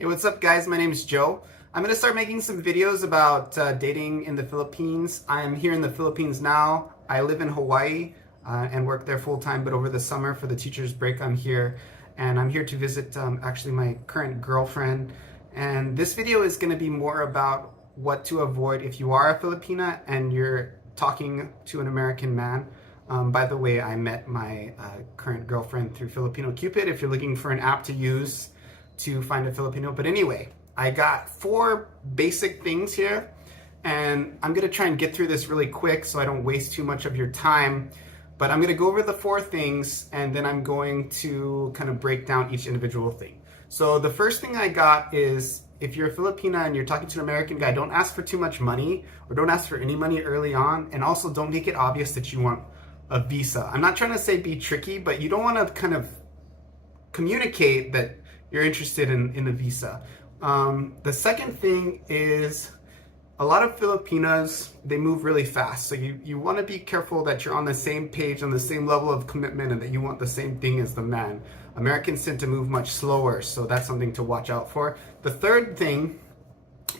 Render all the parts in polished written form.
Hey, what's up, guys? My name is Joe. I'm going to start making some videos about dating in the Philippines. I'm here in the Philippines now. I live in Hawaii and work there full time, but over the summer for the teacher's break, I'm here. And I'm here to visit actually my current girlfriend. And this video is going to be more about what to avoid if you are a Filipina and you're talking to an American man. By the way, I met my current girlfriend through Filipino Cupid. If you're looking for an app to use to find a Filipino. But anyway, I got 4 basic things here, and I'm gonna try and get through this really quick so I don't waste too much of your time. But I'm gonna go over the 4 things, and then I'm going to kind of break down each individual thing. So the first thing I got is, if you're a Filipina and you're talking to an American guy, don't ask for too much money, or don't ask for any money early on, and also don't make it obvious that you want a visa. I'm not trying to say be tricky, but you don't want to kind of communicate that you're interested in a visa. The second thing is, a lot of Filipinos, they move really fast. So you want to be careful that you're on the same page, on the same level of commitment, and that you want the same thing as the man. Americans tend to move much slower, so that's something to watch out for. The third thing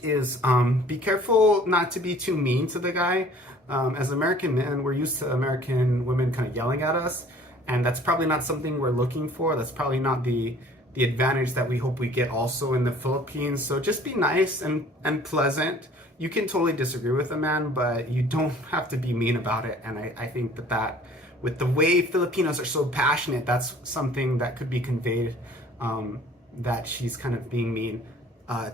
is be careful not to be too mean to the guy. As American men, we're used to American women kind of yelling at us, and that's probably not something we're looking for. That's probably not the advantage that we hope we get also in the Philippines. So just be nice and pleasant. You can totally disagree with a man, but you don't have to be mean about it. And I think that with the way Filipinos are so passionate, that's something that could be conveyed, that she's kind of being mean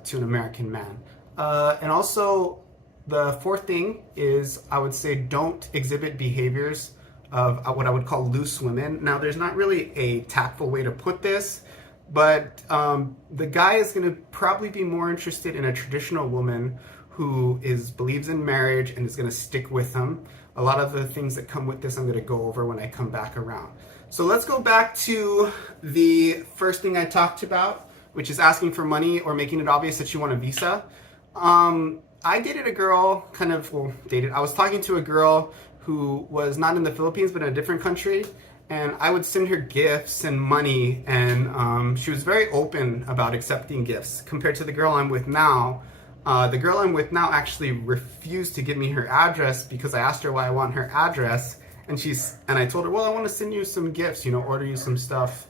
to an American man. And also, the fourth thing is, I would say, don't exhibit behaviors of what I would call loose women. Now, there's not really a tactful way to put this, but the guy is going to probably be more interested in a traditional woman who believes in marriage and is going to stick with him. A lot of the things that come with this I'm going to go over when I come back around. So let's go back to the first thing I talked about, which is asking for money or making it obvious that you want a visa. I dated a girl, I was talking to a girl who was not in the Philippines but in a different country, and I would send her gifts and money, and she was very open about accepting gifts compared to the girl I'm with now. The girl I'm with now actually refused to give me her address because I asked her why I want her address, and I told her, well, I want to send you some gifts, order you some stuff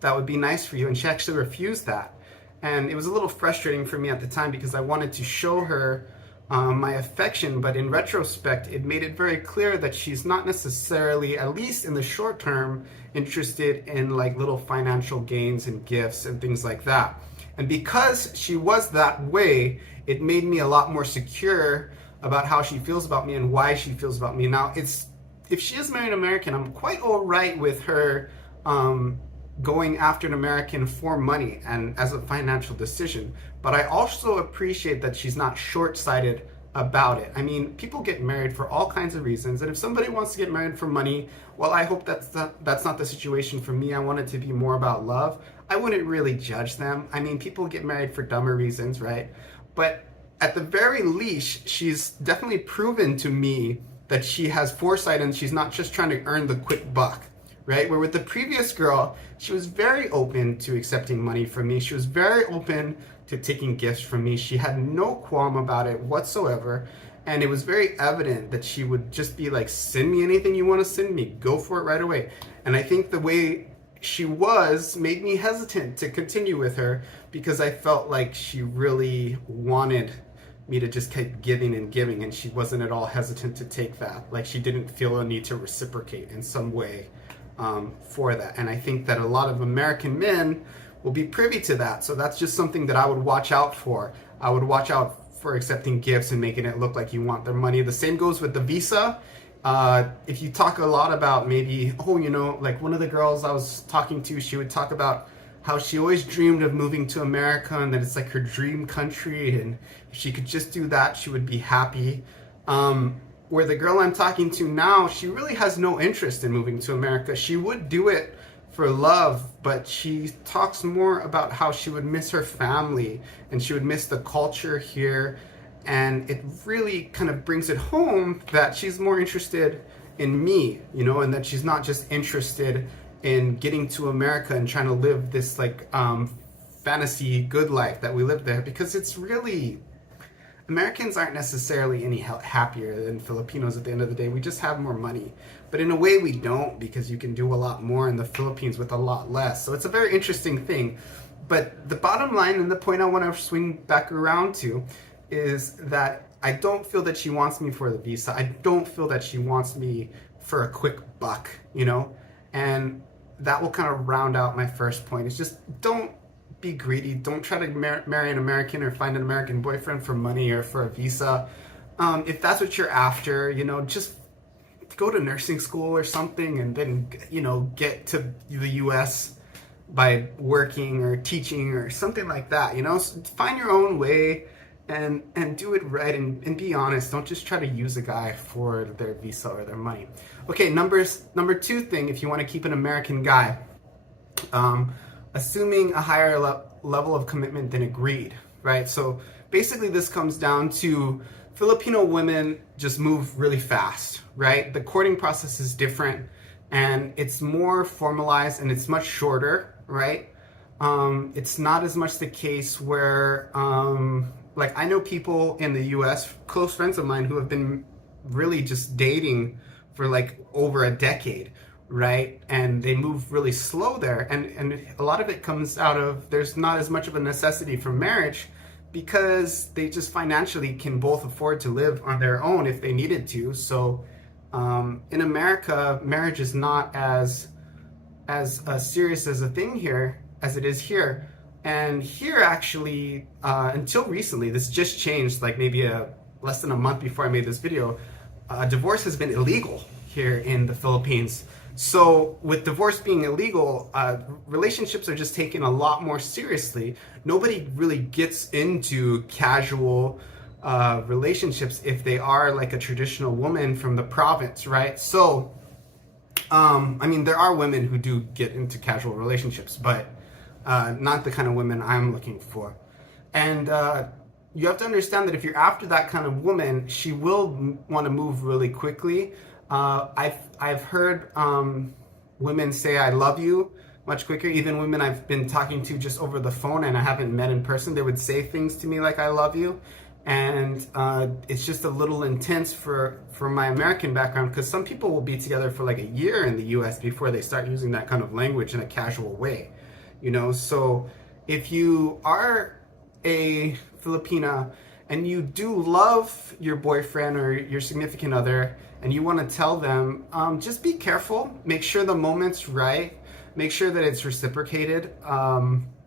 that would be nice for you, and she actually refused that. And it was a little frustrating for me at the time because I wanted to show her my affection, but in retrospect, it made it very clear that she's not necessarily, at least in the short term, interested in like little financial gains and gifts and things like that. And because she was that way, it made me a lot more secure about how she feels about me and why she feels about me. Now, if she is married American, I'm quite all right with her going after an American for money and as a financial decision. But I also appreciate that she's not short-sighted about it. I mean, people get married for all kinds of reasons, and if somebody wants to get married for money, well, I hope that's not the situation for me. I want it to be more about love. I wouldn't really judge them. I mean, people get married for dumber reasons, right? But at the very least, she's definitely proven to me that she has foresight and she's not just trying to earn the quick buck. Right? Where with the previous girl, she was very open to accepting money from me. She was very open to taking gifts from me. She had no qualm about it whatsoever. And it was very evident that she would just be like, send me anything you want to send me. Go for it right away. And I think the way she was made me hesitant to continue with her because I felt like she really wanted me to just keep giving and giving, and she wasn't at all hesitant to take that. Like, she didn't feel a need to reciprocate in some way for that. And I think that a lot of American men will be privy to that. So that's just something that I would watch out for. I would watch out for accepting gifts and making it look like you want their money. The same goes with the visa. If you talk a lot about maybe, like one of the girls I was talking to, she would talk about how she always dreamed of moving to America and that it's like her dream country, and if she could just do that, she would be happy. Where the girl I'm talking to now, she really has no interest in moving to America. She would do it for love, but she talks more about how she would miss her family and she would miss the culture here. And it really kind of brings it home that she's more interested in me, and that she's not just interested in getting to America and trying to live this like fantasy good life that we live there, because it's really, Americans aren't necessarily any happier than Filipinos at the end of the day. We just have more money. But in a way we don't, because you can do a lot more in the Philippines with a lot less. So it's a very interesting thing. But the bottom line, and the point I want to swing back around to, is that I don't feel that she wants me for the visa. I don't feel that she wants me for a quick buck, you know? And that will kind of round out my first point. It's just, don't be greedy. Don't try to marry an American or find an American boyfriend for money or for a visa. If that's what you're after, you know, just go to nursing school or something, and then, you know, get to the US by working or teaching or something like that, you know? So find your own way and do it right, and be honest. Don't just try to use a guy for their visa or their money. Okay, number two thing, if you want to keep an American guy, assuming a higher level of commitment than agreed, right? So basically this comes down to Filipino women just move really fast, right? The courting process is different, and it's more formalized, and it's much shorter, right? It's not as much the case where, like, I know people in the US, close friends of mine, who have been really just dating for like over a decade, right? And they move really slow there. And a lot of it comes out of, there's not as much of a necessity for marriage, because they just financially can both afford to live on their own if they needed to. So in America, marriage is not as serious as a thing here as it is here. And here, actually, until recently, this just changed, like maybe less than a month before I made this video, divorce has been illegal here in the Philippines. So with divorce being illegal, relationships are just taken a lot more seriously. Nobody really gets into casual relationships if they are like a traditional woman from the province, right? So, I mean, there are women who do get into casual relationships, but not the kind of women I'm looking for. And you have to understand that if you're after that kind of woman, she will want to move really quickly. I've heard women say "I love you" much quicker. Even women I've been talking to just over the phone and I haven't met in person, they would say things to me like "I love you," and it's just a little intense for my American background, because some people will be together for like a year in the US before they start using that kind of language in a casual way, you know. So if you are a Filipina and you do love your boyfriend or your significant other, and you want to tell them, just be careful. Make sure the moment's right. Make sure that it's reciprocated.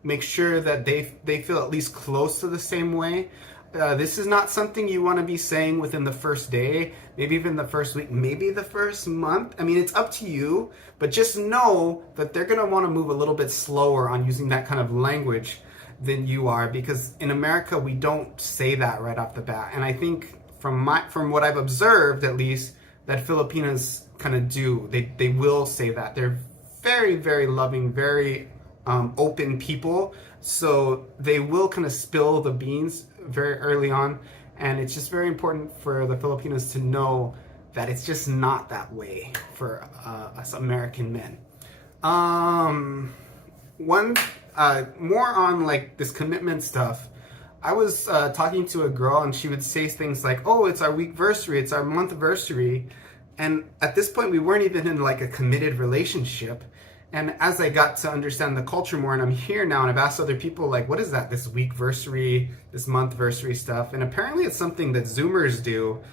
Make sure that they feel at least close to the same way. This is not something you want to be saying within the first day, maybe even the first week, maybe the first month. I mean, it's up to you, but just know that they're going to want to move a little bit slower on using that kind of language than you are, because in America, we don't say that right off the bat. And I think from what I've observed, at least, that Filipinas kind of do. They will say that. They're very, very loving, very open people. So they will kind of spill the beans very early on. And it's just very important for the Filipinos to know that it's just not that way for us American men. More on like this commitment stuff. I was talking to a girl, and she would say things like, "Oh, it's our weekversary, it's our monthversary," and at this point we weren't even in like a committed relationship. And as I got to understand the culture more, and I'm here now, and I've asked other people, like, what is that, this weekversary, this monthversary stuff? And apparently it's something that Zoomers do,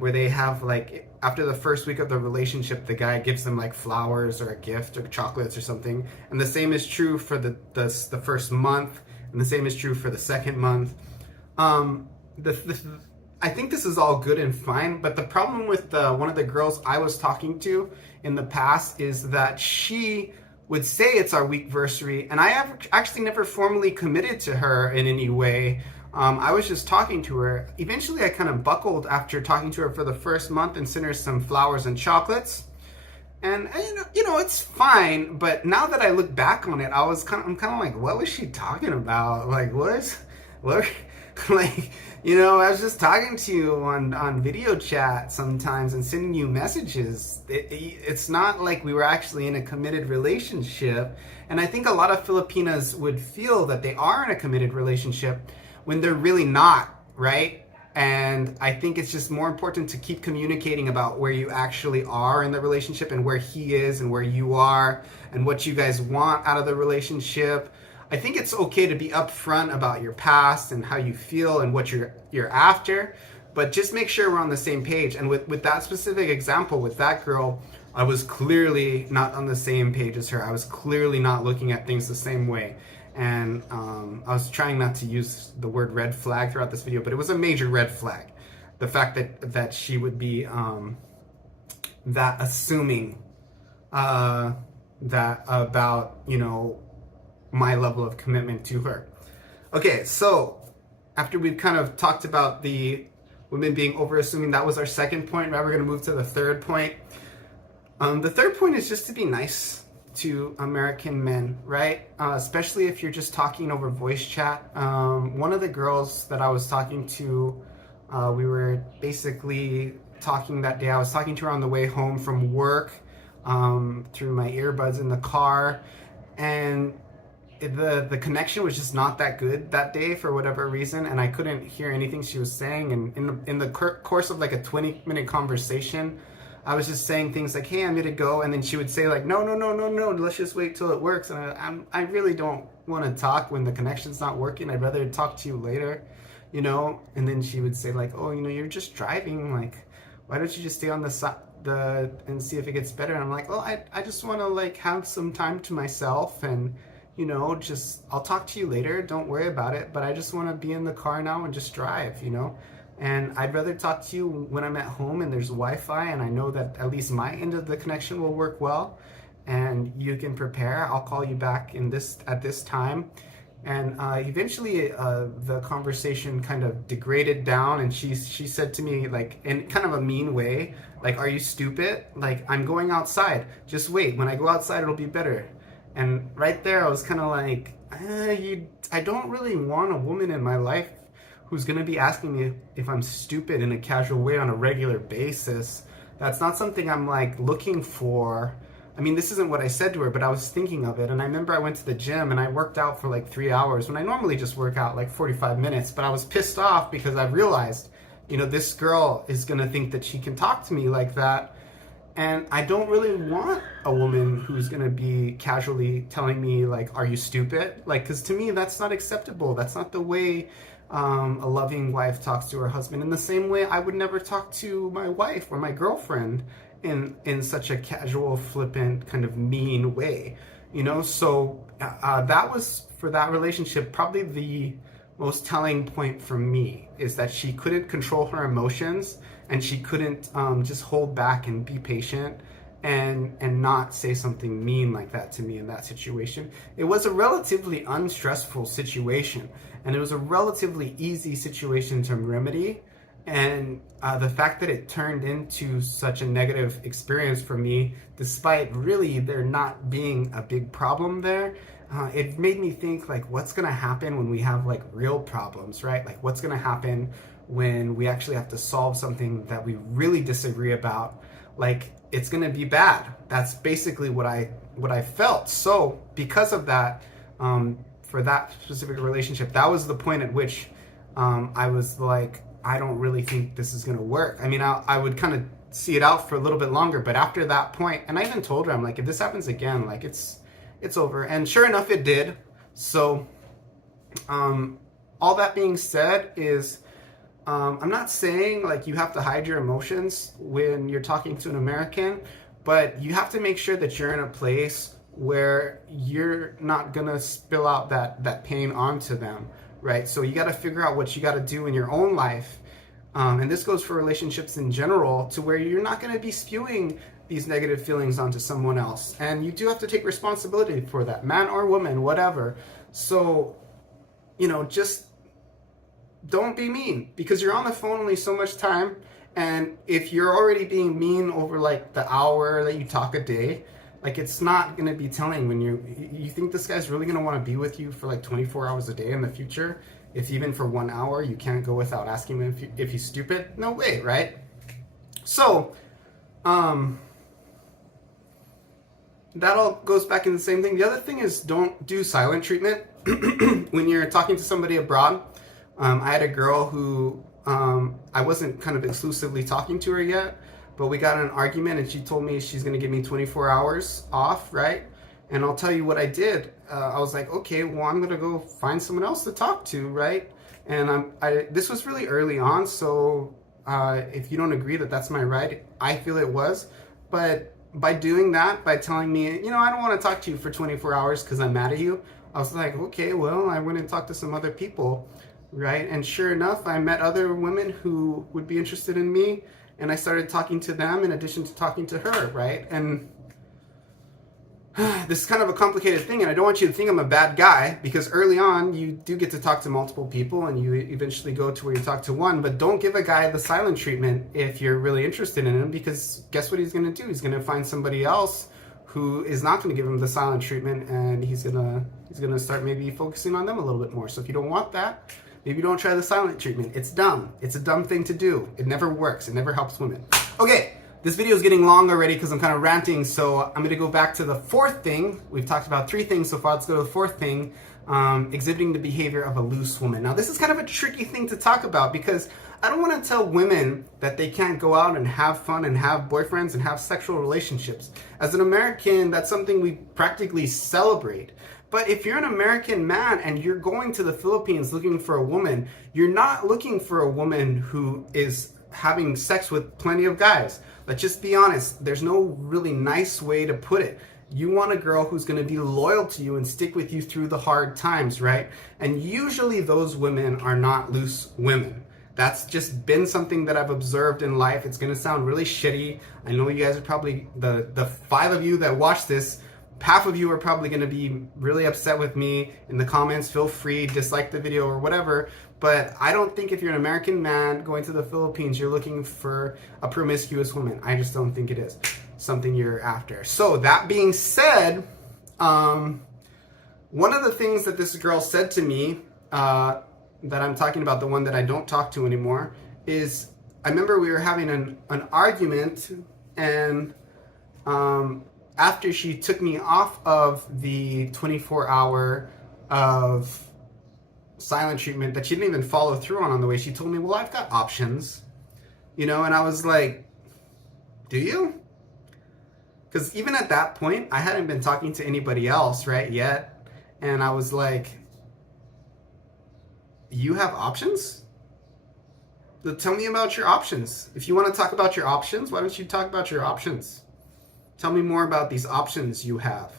where they have like, after the first week of the relationship, the guy gives them like flowers or a gift or chocolates or something. And the same is true for the first month, and the same is true for the second month. I think this is all good and fine, but the problem with one of the girls I was talking to in the past is that she would say it's our weekversary, and I have actually never formally committed to her in any way. I was just talking to her. Eventually, I kind of buckled after talking to her for the first month and sent her some flowers and chocolates. And you know, it's fine. But now that I look back on it, I'm kind of like, what was she talking about? Like, what? Like, I was just talking to you on video chat sometimes and sending you messages. It's not like we were actually in a committed relationship. And I think a lot of Filipinas would feel that they are in a committed relationship when they're really not, right? And I think it's just more important to keep communicating about where you actually are in the relationship and where he is and where you are and what you guys want out of the relationship. I think it's okay to be upfront about your past and how you feel and what you're after, but just make sure we're on the same page. And with that specific example, with that girl, I was clearly not on the same page as her. I was clearly not looking at things the same way. And I was trying not to use the word red flag throughout this video, but it was a major red flag. The fact that she would be that assuming that about, my level of commitment to her. Okay, so after we've kind of talked about the women being over-assuming, that was our second point. Now we're going to move to the third point. The third point is just to be nice to American men, right? Especially if you're just talking over voice chat. One of the girls that I was talking to, we were basically talking that day. I was talking to her on the way home from work through my earbuds in the car, and the connection was just not that good that day for whatever reason, and I couldn't hear anything she was saying. And in the course of like a 20-minute conversation, I was just saying things like, hey, I'm gonna go, and then she would say like, no, let's just wait till it works. And I really don't want to talk when the connection's not working. I'd rather talk to you later, And then she would say like, oh, you're just driving. Like, why don't you just stay on the side and see if it gets better? And I'm like, well, I just want to like have some time to myself, and just I'll talk to you later. Don't worry about it. But I just want to be in the car now and just drive, And I'd rather talk to you when I'm at home and there's Wi-Fi and I know that at least my end of the connection will work well, and you can prepare. I'll call you back at this time. And eventually the conversation kind of degraded down, and she said to me, like, in kind of a mean way, like, are you stupid? Like, I'm going outside. Just wait. When I go outside, it'll be better. And right there, I was kind of like, I don't really want a woman in my life who's going to be asking me if I'm stupid in a casual way on a regular basis. That's not something I'm like looking for. I mean, this isn't what I said to her, but I was thinking of it. And I remember I went to the gym and I worked out for like 3 hours when I normally just work out like 45 minutes. But I was pissed off because I realized, this girl is going to think that she can talk to me like that. And I don't really want a woman who's going to be casually telling me like, are you stupid? Like, because to me, that's not acceptable. That's not the way a loving wife talks to her husband. In the same way, I would never talk to my wife or my girlfriend in such a casual, flippant, kind of mean way, So that was, for that relationship, probably the most telling point for me, is that she couldn't control her emotions, and she couldn't just hold back and be patient and not say something mean like that to me in that situation. It was a relatively unstressful situation, and it was a relatively easy situation to remedy. And the fact that it turned into such a negative experience for me, despite really there not being a big problem there, it made me think, like, what's going to happen when we have like real problems, right? Like, what's going to happen when we actually have to solve something that we really disagree about? Like, it's going to be bad. That's basically what I felt. So because of that, for that specific relationship, that was the point at which I was like, I don't really think this is going to work. I mean, I would kind of see it out for a little bit longer, but after that point, and I even told her, I'm like, if this happens again, like, it's over. And sure enough, it did. So all that being said is, I'm not saying like you have to hide your emotions when you're talking to an American, but you have to make sure that you're in a place where you're not gonna spill out that pain onto them, right? So you got to figure out what you got to do in your own life, and this goes for relationships in general, to where you're not going to be spewing these negative feelings onto someone else, and you do have to take responsibility for that, man or woman, whatever. So just don't be mean, because you're on the phone only so much time, and if you're already being mean over like the hour that you talk a day, Like, it's not going to be telling when you think this guy's really going to want to be with you for like 24 hours a day in the future. If even for 1 hour you can't go without asking him if he's stupid. No way, right? So, that all goes back in the same thing. The other thing is, don't do silent treatment when you're talking to somebody abroad. I had a girl who I wasn't kind of exclusively talking to her yet, but we got in an argument and she told me she's going to give me 24 hours off, right? And I'll tell you what I did. I was like, okay, well, I'm going to go find someone else to talk to, right? And this was really early on, so if you don't agree that that's my right, I feel it was. But by doing that, by telling me, I don't want to talk to you for 24 hours because I'm mad at you, I was like, okay, well, I went and talked to some other people, right? And sure enough, I met other women who would be interested in me, and I started talking to them in addition to talking to her, right? And this is kind of a complicated thing, and I don't want you to think I'm a bad guy, because early on you do get to talk to multiple people and you eventually go to where you talk to one. But don't give a guy the silent treatment if you're really interested in him, because guess what he's going to do? He's going to find somebody else who is not going to give him the silent treatment, and he's going to start maybe focusing on them a little bit more. So if you don't want that, maybe don't try the silent treatment. It's dumb. It's a dumb thing to do. It never works. It never helps women. Okay. This video is getting long already because I'm kind of ranting, so I'm going to go back to the fourth thing. We've talked about 3 things so far. Let's go to the fourth thing, exhibiting the behavior of a loose woman. Now, this is kind of a tricky thing to talk about because I don't want to tell women that they can't go out and have fun and have boyfriends and have sexual relationships. As an American, that's something we practically celebrate. But if you're an American man and you're going to the Philippines looking for a woman, you're not looking for a woman who is having sex with plenty of guys. Let's just be honest. There's no really nice way to put it. You want a girl who's going to be loyal to you and stick with you through the hard times, right? And usually those women are not loose women. That's just been something that I've observed in life. It's going to sound really shitty. I know you guys are probably, the 5 of you that watch this, half of you are probably going to be really upset with me in the comments. Feel free, dislike the video or whatever. But I don't think if you're an American man going to the Philippines, you're looking for a promiscuous woman. I just don't think it is something you're after. So that being said, one of the things that this girl said to me, that I'm talking about, the one that I don't talk to anymore, is I remember we were having an argument, and after she took me off of the 24-hour of silent treatment that she didn't even follow through on the way, she told me, well, I've got options, and I was like, do you? Because even at that point, I hadn't been talking to anybody else, right, yet, and I was like, you have options? Tell me about your options. If you want to talk about your options, why don't you talk about your options? Tell me more about these options you have,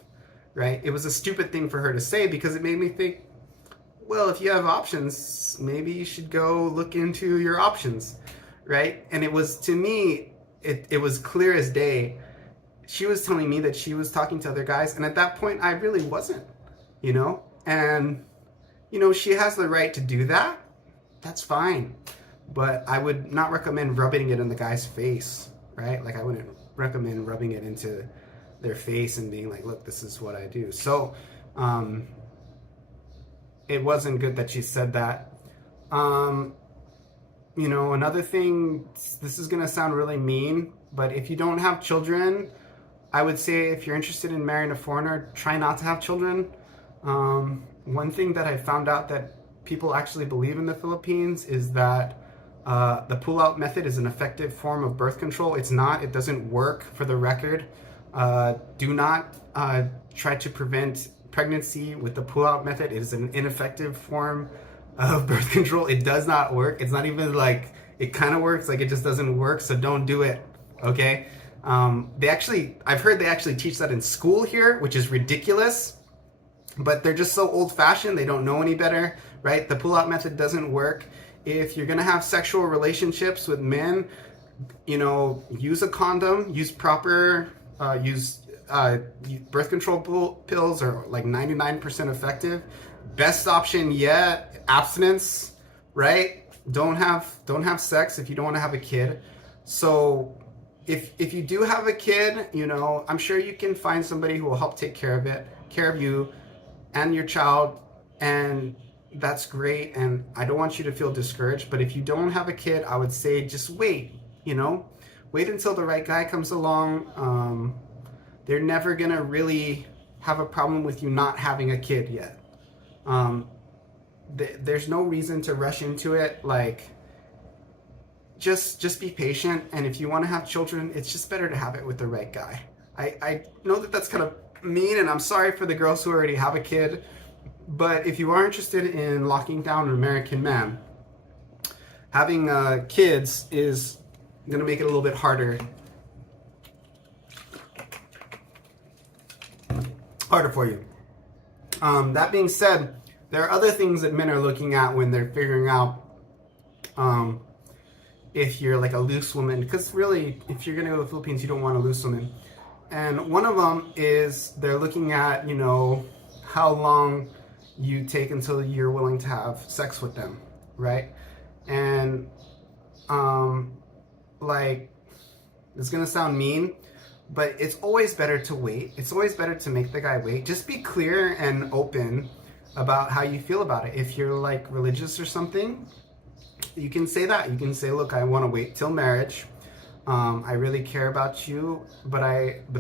right? It was a stupid thing for her to say because it made me think, well, if you have options, maybe you should go look into your options, right? And it was, to me, it was clear as day. She was telling me that she was talking to other guys, and at that point, I really wasn't, And, she has the right to do that. That's fine. But I would not recommend rubbing it in the guy's face, right? Like, I wouldn't recommend rubbing it into their face and being like, look, this is what I do. So, it wasn't good that she said that. Another thing, this is going to sound really mean, but if you don't have children, I would say if you're interested in marrying a foreigner, try not to have children. One thing that I found out that people actually believe in the Philippines is that the pull-out method is an effective form of birth control. It's not. It doesn't work, for the record. Do not try to prevent pregnancy with the pull-out method. It is an ineffective form of birth control. It does not work. It's not even like it kind of works, like it just doesn't work. So don't do it, okay? I've heard they actually teach that in school here, which is ridiculous, but they're just so old-fashioned. They don't know any better, right? The pull-out method doesn't work. If you're gonna have sexual relationships with men, use a condom, use proper, birth control pills are like 99% effective. Best option yet, abstinence, right? Don't have sex if you don't want to have a kid. So if you do have a kid, you know, I'm sure you can find somebody who will help take care of you and your child, and that's great. And I don't want you to feel discouraged, but if you don't have a kid, I would say just wait, you know, wait until the right guy comes along. They're never gonna really have a problem with you not having a kid yet. There's no reason to rush into it. Like, just be patient, and if you want to have children, it's just better to have it with the right guy. I know that that's kind of mean, and I'm sorry for the girls who already have a kid, but if you are interested in locking down an American man, having kids is going to make it a little bit harder for you. That being said, there are other things that men are looking at when they're figuring out if you're like a loose woman, because really, if you're going to go to the Philippines, you don't want a loose woman. And one of them is they're looking at, you know, how long you take until you're willing to have sex with them, right? And like, it's going to sound mean, but it's always better to wait. It's always better to make the guy wait. Just be clear and open about how you feel about it. If you're like religious or something, you can say that. You can say, look, I want to wait till marriage. I really care about you, but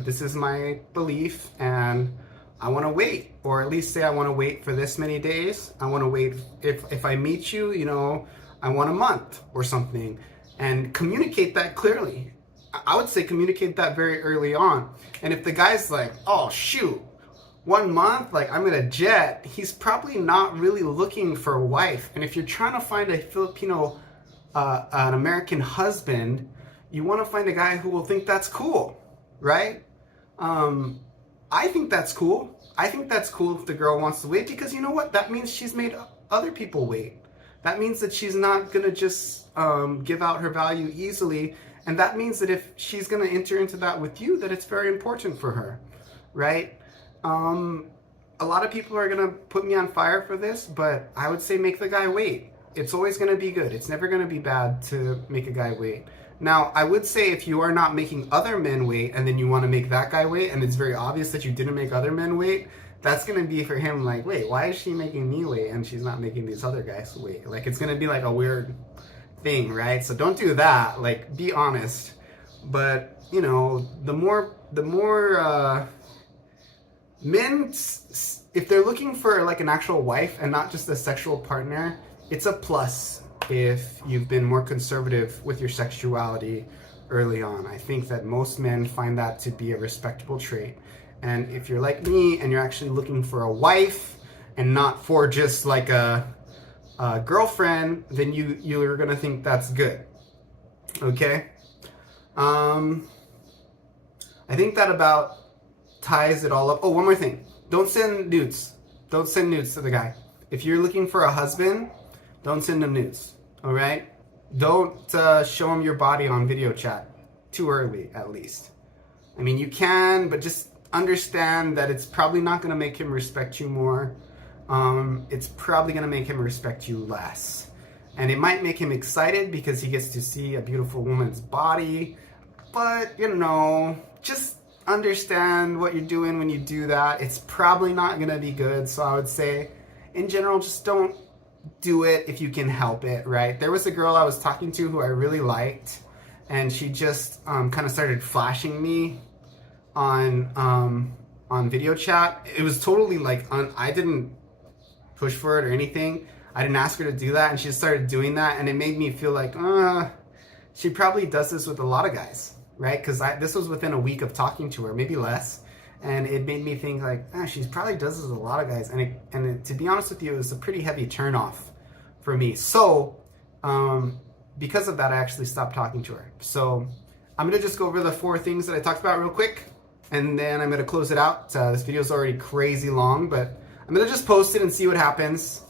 this is my belief, and I want to wait, or at least say I want to wait for this many days. I want to wait, if I meet you, you know, I want a month or something, and communicate that clearly. I would say communicate that very early on. And if the guy's like, oh shoot, 1 month, like I'm gonna jet, he's probably not really looking for a wife. And if you're trying to find a Filipino, an American husband, you want to find a guy who will think that's cool, right? I think that's cool. I think that's cool if the girl wants to wait, because you know what? That means she's made other people wait. That means that she's not gonna just give out her value easily. And that means that if she's gonna enter into that with you, that it's very important for her, right? A lot of people are gonna put me on fire for this, but I would say make the guy wait. It's always gonna be good. It's never gonna be bad to make a guy wait. Now, I would say if you are not making other men wait, and then you want to make that guy wait, and it's very obvious that you didn't make other men wait, that's going to be for him like, wait, why is she making me wait and she's not making these other guys wait? Like, it's going to be like a weird thing, right? So don't do that. Like, be honest. But, you know, the more men, if they're looking for like an actual wife and not just a sexual partner, it's a plus if you've been more conservative with your sexuality early on. I think that most men find that to be a respectable trait. And if you're like me and you're actually looking for a wife and not for just like a girlfriend, then you're gonna think that's good. Okay? I think that about ties it all up. Oh, one more thing. Don't send nudes. Don't send nudes to the guy. If you're looking for a husband, don't send him nudes. All right? Don't show him your body on video chat too early, at least. I mean, you can, but just understand that it's probably not going to make him respect you more. It's probably going to make him respect you less. And it might make him excited because he gets to see a beautiful woman's body. But, you know, just understand what you're doing when you do that. It's probably not going to be good. So I would say, in general, just don't do it if you can help it, right? There was a girl I was talking to who I really liked, and she just kind of started flashing me on video chat. It was totally like, I didn't push for it or anything. I didn't ask her to do that, and she just started doing that, and it made me feel like, she probably does this with a lot of guys, right? Because this was within a week of talking to her, maybe less. And it made me think like, she probably does this with a lot of guys. And to be honest with you, it was a pretty heavy turnoff for me. So because of that, I actually stopped talking to her. So I'm going to just go over the 4 things that I talked about real quick, and then I'm going to close it out. This video is already crazy long, but I'm going to just post it and see what happens.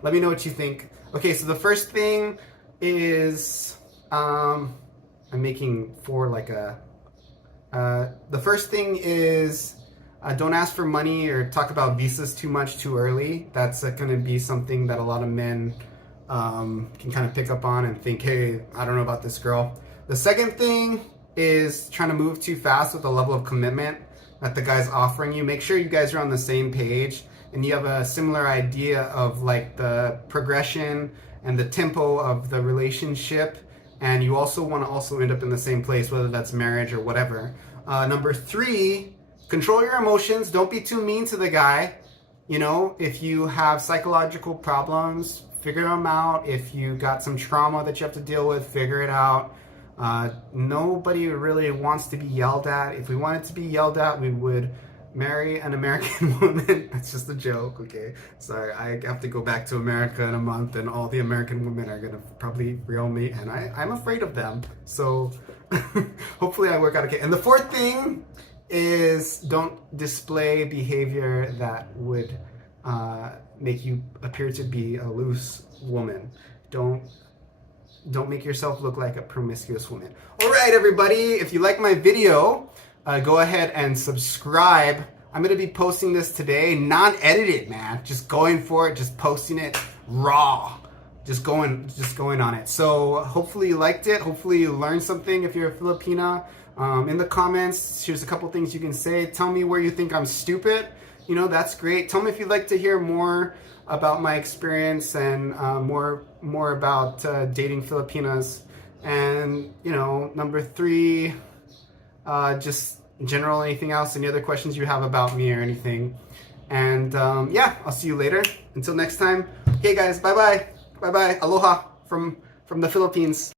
Let me know what you think. Okay, so the first thing is I'm making 4 like a... the first thing is don't ask for money or talk about visas too much too early. That's going to be something that a lot of men can kind of pick up on and think, hey, I don't know about this girl. The second thing is trying to move too fast with the level of commitment that the guy's offering you. Make sure you guys are on the same page and you have a similar idea of like the progression and the tempo of the relationship, and you also want to also end up in the same place, whether that's marriage or whatever. Number 3, control your emotions. Don't be too mean to the guy. You know, if you have psychological problems, figure them out. If you got some trauma that you have to deal with, figure it out. Nobody really wants to be yelled at. If we wanted to be yelled at, we would marry an American woman. That's just a joke, okay? Sorry, I have to go back to America in a month and all the American women are gonna probably reel me, and I'm afraid of them. So hopefully I work out okay. And the 4th thing is don't display behavior that would make you appear to be a loose woman. Don't make yourself look like a promiscuous woman. All right, everybody, if you like my video, go ahead and subscribe. I'm gonna be posting this today, non-edited, man. Just going for it, just posting it raw. Just going on it. So hopefully you liked it. Hopefully you learned something if you're a Filipina. In the comments, here's a couple things you can say. Tell me where you think I'm stupid. You know, that's great. Tell me if you'd like to hear more about my experience and more about dating Filipinas. And, you know, number 3, just general anything else, any other questions you have about me or anything. And yeah, I'll see you later. Until next time. Okay, guys, bye-bye. Bye-bye. Aloha from the Philippines.